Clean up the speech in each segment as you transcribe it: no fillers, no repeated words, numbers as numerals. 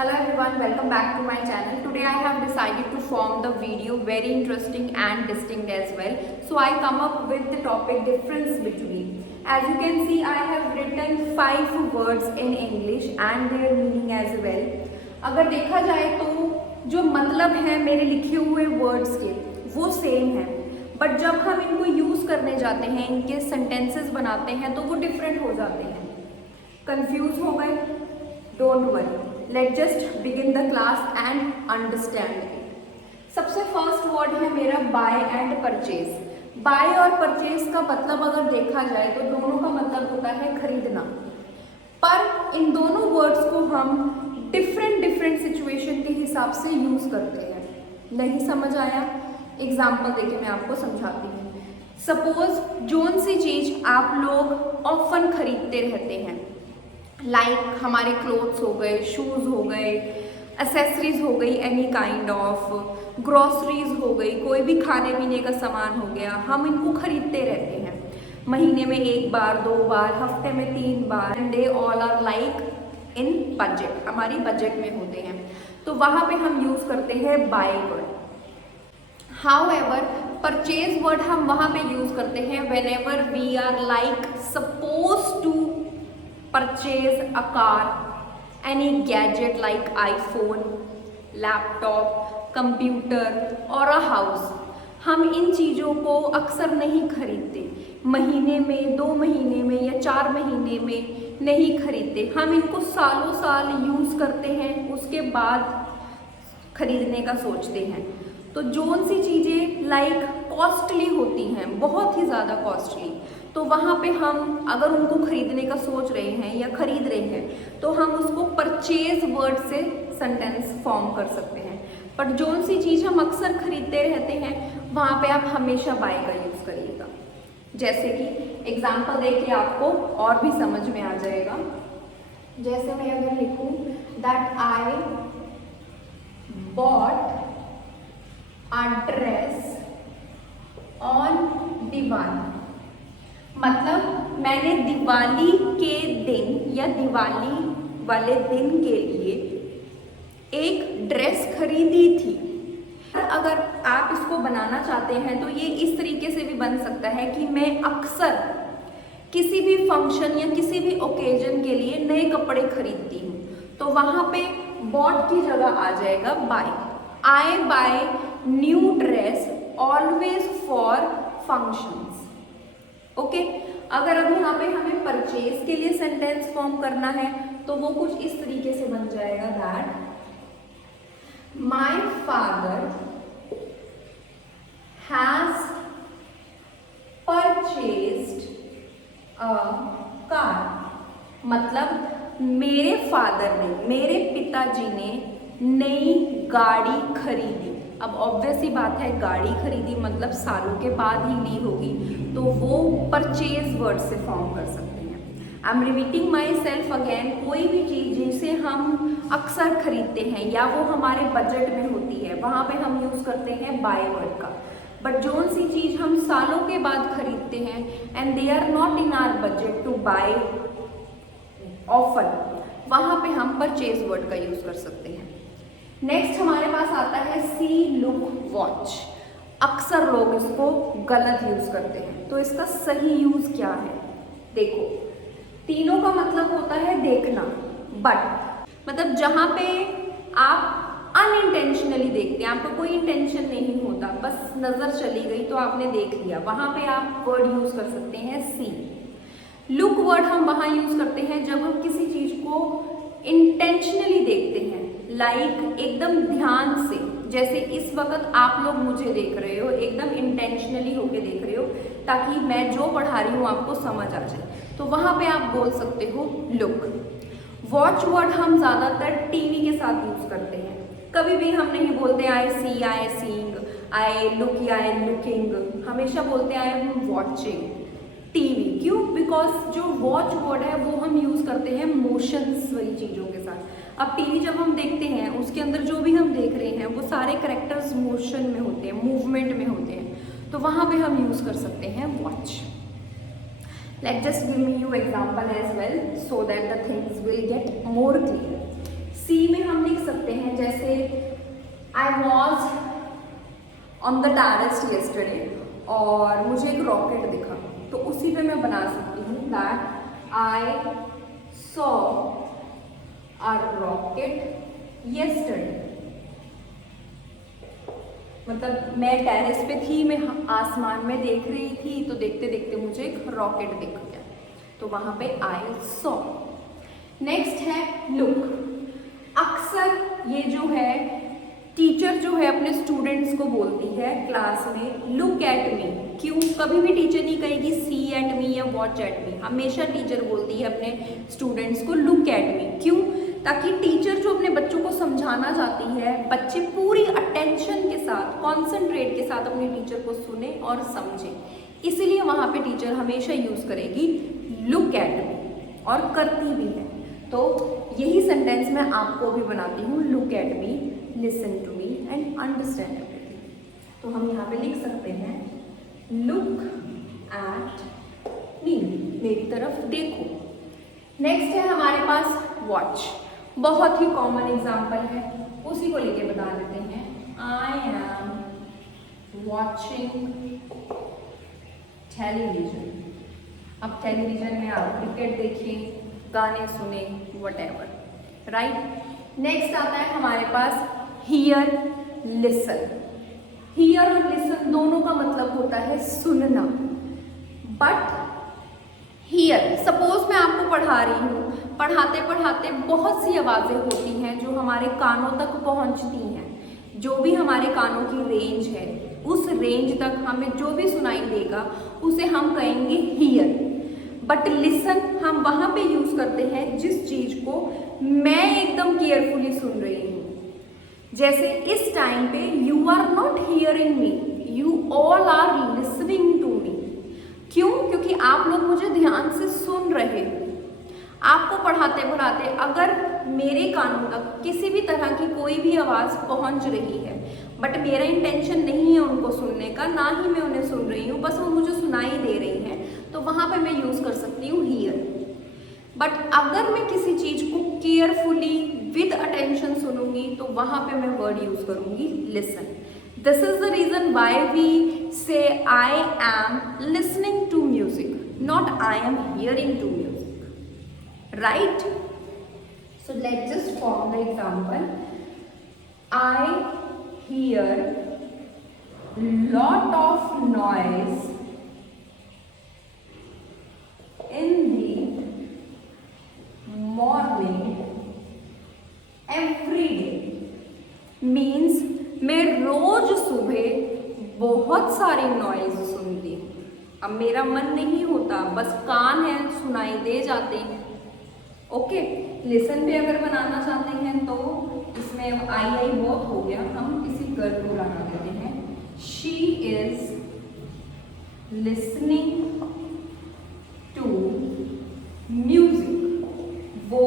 Hello everyone, welcome back to my channel. Today I have decided to form the video very interesting and distinct as well. So I come up with the topic difference between. As you can see, I have written 5 words in English and their meaning as well. अगर देखा जाए तो जो मतलब है मेरे लिखे हुए वर्ड्स के वो सेम है, बट जब हम इनको यूज़ करने जाते हैं, इनके सेंटेंसेस बनाते हैं तो वो डिफरेंट हो जाते हैं. कंफ्यूज हो गए? Don't worry, let just begin the class and understand. सबसे फर्स्ट वर्ड है मेरा बाय एंड परचेज. बाय और परचेज का मतलब अगर देखा जाए तो दोनों का मतलब होता है खरीदना, पर इन दोनों वर्ड्स को हम डिफरेंट सिचुएशन के हिसाब से यूज करते हैं. नहीं समझ आया? एग्जाम्पल देके मैं आपको समझाती हूँ. सपोज जोन सी चीज आप लोग ऑफन खरीदते रहते हैं, लाइक हमारे क्लोथ्स हो गए, शूज़ हो गए, एसेसरीज हो गई, एनी काइंड ऑफ ग्रॉसरीज हो गई, कोई भी खाने पीने का सामान हो गया, हम इनको खरीदते रहते हैं. महीने में 1 बार 2 बार, हफ्ते में 3 बार. And they all are like in budget, हमारी बजट में होते हैं, तो वहाँ पे हम यूज़ करते हैं buy word. However purchase word हम वहाँ पे यूज़ करते हैं whenever we are like suppose to purchase a car, any gadget like iPhone, laptop, computer और a house. हम इन चीज़ों को अक्सर नहीं खरीदते, महीने में 2 महीने में या 4 महीने में नहीं खरीदते. हम इनको सालों साल यूज़ करते हैं, उसके बाद खरीदने का सोचते हैं. तो जोन सी चीज़ें लाइक कॉस्टली होती हैं, बहुत ही ज़्यादा कॉस्टली, तो वहाँ पे हम अगर उनको खरीदने का सोच रहे हैं या खरीद रहे हैं तो हम उसको परचेज वर्ड से सेंटेंस फॉर्म कर सकते हैं. पर जोन सी चीज़ हम अक्सर खरीदते रहते हैं वहाँ पे आप हमेशा बाय का यूज़ करिएगा. जैसे कि एग्जाम्पल देके आपको और भी समझ में आ जाएगा. जैसे मैं अगर लिखूँ that I bought a dress on Diwali, मतलब मैंने दिवाली के दिन या दिवाली वाले दिन के लिए एक ड्रेस खरीदी थी. अगर आप इसको बनाना चाहते हैं तो ये इस तरीके से भी बन सकता है कि मैं अक्सर किसी भी फंक्शन या किसी भी ओकेजन के लिए नए कपड़े खरीदती हूँ, तो वहाँ पे बॉट की जगह आ जाएगा buy. I buy new dress always for functions. Okay. अगर अब यहाँ पे हमें परचेज के लिए सेंटेंस फॉर्म करना है तो वो कुछ इस तरीके से बन जाएगा that my father has purchased a car, मतलब मेरे फादर ने, मेरे पिताजी ने नई गाड़ी खरीदी. अब ऑब्वियस ही बात है, गाड़ी खरीदी मतलब सालों के बाद ही ली होगी, तो वो परचेज वर्ड से फॉर्म कर सकते हैं. I am repeating my self again. कोई भी चीज़ जिसे हम अक्सर खरीदते हैं या वो हमारे बजट में होती है, वहाँ पे हम यूज़ करते हैं बाय वर्ड का. बट जोन सी चीज़ हम सालों के बाद खरीदते हैं and they are not in our budget to buy often, वहाँ पे हम परचेज वर्ड का यूज़ कर सकते हैं. नेक्स्ट हमारे पास आता है सी लुक वॉच. अक्सर लोग इसको गलत यूज़ करते हैं, तो इसका सही यूज़ क्या है? देखो, तीनों का मतलब होता है देखना, बट मतलब जहाँ पे आप अनइंटेंशनली देखते हैं, आपका कोई इंटेंशन नहीं होता, बस नज़र चली गई तो आपने देख लिया, वहाँ पे आप वर्ड यूज़ कर सकते हैं सी. लुक वर्ड हम वहाँ यूज़ करते हैं जब हम किसी चीज़ को इंटेंशनली देखते हैं, लाइक एकदम ध्यान से. जैसे इस वक्त आप लोग मुझे देख रहे हो, एकदम इंटेंशनली होके देख रहे हो ताकि मैं जो पढ़ा रही हूँ आपको समझ आ जाए, तो वहाँ पे आप बोल सकते हो लुक. वॉच वर्ड हम ज़्यादातर टीवी के साथ यूज़ करते हैं. कभी भी हम नहीं बोलते आई सी, आई सीइंग, आई लुक या आई लुकिंग, हमेशा बोलते आई एम वॉचिंग टीवी. क्यों? बिकॉज जो वॉच वर्ड है वो हम यूज़ करते हैं मोशंस वाली चीज़ों के साथ. अब टीवी जब हम देखते हैं उसके अंदर जो भी हम देख रहे हैं वो सारे करेक्टर्स मोशन में होते हैं, मूवमेंट में होते हैं, तो वहाँ पे हम यूज़ कर सकते हैं watch. Let just give me you example as well so that the things will get more clear. See में हमने जैसे I was on the terrace yesterday और मुझे एक रॉकेट दिखा, तो उसी पे मैं बना सकती हूँ that I saw a rocket yesterday। मतलब मैं टेरेस पे थी, मैं आसमान में देख रही थी, तो देखते देखते मुझे एक रॉकेट दिख गया, तो वहां पे आई सॉ। नेक्स्ट है लुक। अक्सर ये जो है टीचर जो है अपने स्टूडेंट्स को बोलती है क्लास में लुक एट मी। क्यों? कभी भी टीचर नहीं कहेगी सी एट मी या वॉच एट मी, हमेशा टीचर बोलती है अपने स्टूडेंट्स को लुक एट मी। क्यों? ताकि टीचर जो अपने बच्चों को समझाना चाहती है, बच्चे पूरी अटेंशन के साथ, कॉन्सेंट्रेट के साथ अपने टीचर को सुने और समझे, इसलिए वहाँ पे टीचर हमेशा यूज़ करेगी लुक एट मी, और करती भी है। तो यही सेंटेंस मैं आपको भी बनाती हूँ, look at me, listen to me and understand everything. तो हम यहाँ पे लिख सकते हैं लुक एट मी, मेरी तरफ देखो। नेक्स्ट है हमारे पास वॉच। बहुत ही कॉमन एग्जाम्पल है, उसी को लेके बता देते हैं। I am watching television. अब टेलीविजन में आप क्रिकेट देखें, गाने सुने, वटेवर, राइट। नेक्स्ट आता है हमारे पास हियर, लिसन। हियर और लिसन दोनों का मतलब होता है सुनना, बट हियर, सपोज मैं आपको पढ़ा रही हूँ, पढ़ाते पढ़ाते बहुत सी आवाज़ें होती हैं जो हमारे कानों तक पहुँचती हैं। जो भी हमारे कानों की रेंज है, उस रेंज तक हमें जो भी सुनाई देगा उसे हम कहेंगे हियर। बट लिसन हम वहाँ पे यूज़ करते हैं जिस चीज़ को मैं एकदम केयरफुली सुन रही हूँ। जैसे इस टाइम पे you are not hearing me, you all are listening to me. क्यों? क्योंकि आप लोग मुझे ध्यान से सुन रहे हो। आपको पढ़ाते पढ़ाते अगर मेरे कानों तक किसी भी तरह की कोई भी आवाज़ पहुंच रही है, बट मेरा इंटेंशन नहीं है उनको सुनने का, ना ही मैं उन्हें सुन रही हूँ, बस वो मुझे सुनाई दे रही हैं, तो वहाँ पे मैं यूज़ कर सकती हूँ हियर। बट अगर मैं किसी चीज़ को केयरफुली विद अटेंशन सुनूंगी, तो वहाँ पे मैं वर्ड यूज़ करूँगी लिसन। This is the reason why we say I am listening to music, not I am hearing to music, right? So let's just form the example. I hear lot of noise in the morning every day. Means मैं रोज सुबह बहुत सारी noise सुनती हूँ। अब मेरा मन नहीं होता, बस कान है, सुनाई दे जाते हैं। ओके, लिसन पे अगर बनाना चाहते हैं तो इसमें आई बहुत हो गया, हम किसी गर्ल को लगा देते हैं। She is listening to music, वो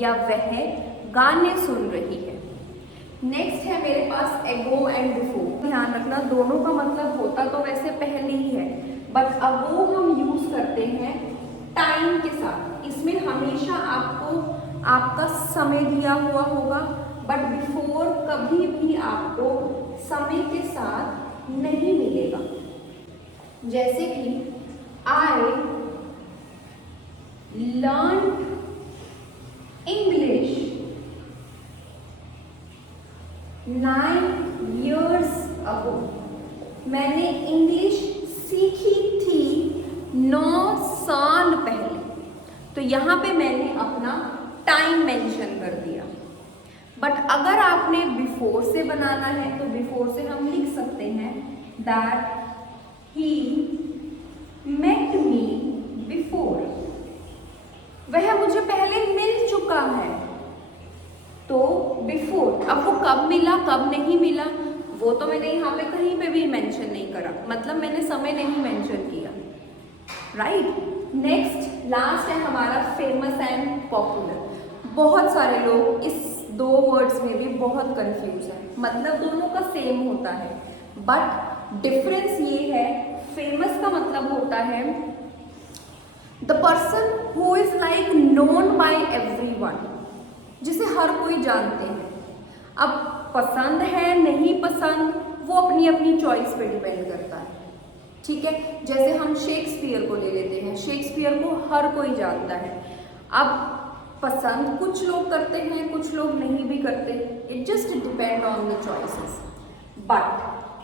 या वह गाने सुन रही है। नेक्स्ट है मेरे पास एगो एंड बिफोर। ध्यान रखना, दोनों का मतलब होता तो वैसे पहले ही है, बट अब वो हम यूज करते हैं टाइम के साथ। इसमें हमेशा आपको आपका समय दिया हुआ होगा, बट बिफोर कभी भी आपको समय के साथ नहीं मिलेगा। जैसे कि I learn English 9 years ago। मैंने इंग्लिश सीखी थी 9 साल पहले। तो यहाँ पे मैंने अपना टाइम मेंशन कर दिया। बट अगर आपने बिफोर से बनाना है तो बिफोर से हम लिख सकते हैं that he met me before, वह मुझे पहले मिल चुका है। तो बिफोर, अब वो कब मिला कब नहीं मिला वो तो मैंने यहाँ पे कहीं पे भी मेंशन नहीं करा, मतलब मैंने समय नहीं मेंशन किया, राइट। नेक्स्ट लास्ट है हमारा फेमस एंड पॉपुलर। बहुत सारे लोग इस दो वर्ड्स में भी बहुत कंफ्यूज है, मतलब दोनों का सेम होता है, बट डिफरेंस ये है, फेमस का मतलब होता है the person who is like known by everyone, जिसे हर कोई जानते हैं। अब पसंद है नहीं पसंद वो अपनी अपनी चॉइस पे डिपेंड करता है, ठीक है। जैसे हम शेक्सपियर को ले लेते हैं, शेक्सपियर को हर कोई जानता है। अब पसंद कुछ लोग करते हैं, कुछ लोग नहीं भी करते, it just depend on the choices. But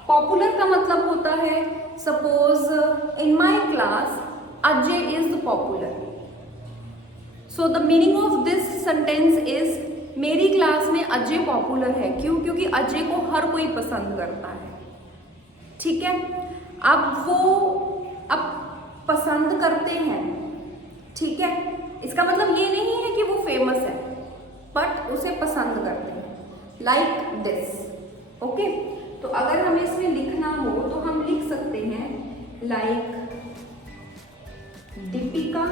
popular का मतलब होता है, suppose in my class Ajay is popular, so the meaning of this sentence is मेरी क्लास में अजय पॉपुलर है। क्यों? क्योंकि अजय को हर कोई पसंद करता है, ठीक है। अब पसंद करते हैं, ठीक है, इसका मतलब ये नहीं है कि वो फेमस है, बट उसे पसंद करते हैं, लाइक दिस, ओके। तो अगर हमें इसमें लिखना हो तो हम लिख सकते हैं like Deepika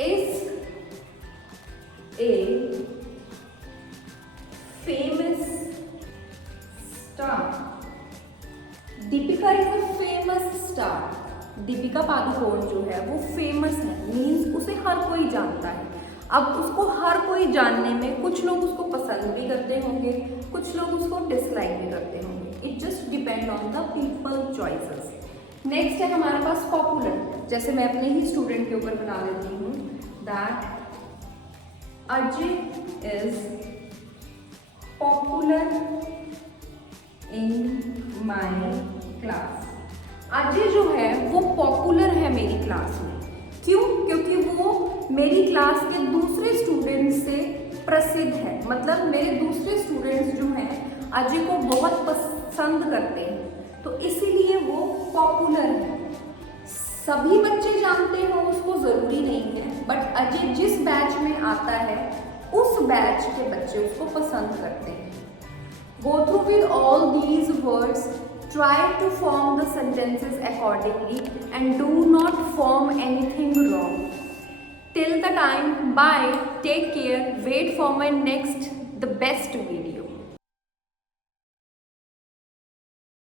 is a famous star. Deepika is a famous star. Deepika Padukone जो है वो फेमस है, मीन्स उसे हर कोई जानता है। अब उसको हर कोई जानने में कुछ लोग उसको पसंद भी करते होंगे, कुछ लोग उसको डिसलाइक भी करते होंगे, it just depend on the people choices. Next है हमारे पास पॉपुलर। जैसे मैं अपने ही स्टूडेंट के ऊपर बना लेती हूँ that Ajay is popular in my class. Ajay जो है वो पॉपुलर है मेरी क्लास में। क्यों? क्योंकि वो मेरी क्लास के दूसरे स्टूडेंट्स से प्रसिद्ध है, मतलब मेरे दूसरे स्टूडेंट्स जो हैं अजय को बहुत पसंद करते हैं, तो इसीलिए वो पॉपुलर है। सभी बच्चे जानते हो उसको ज़रूरी नहीं है, बट अजय जिस बैच में आता है उस बैच के बच्चे उसको पसंद करते हैं। Go through with all these words, try to form the sentences accordingly and do not form anything wrong. Till the time, bye, take care, wait for my next, the best video.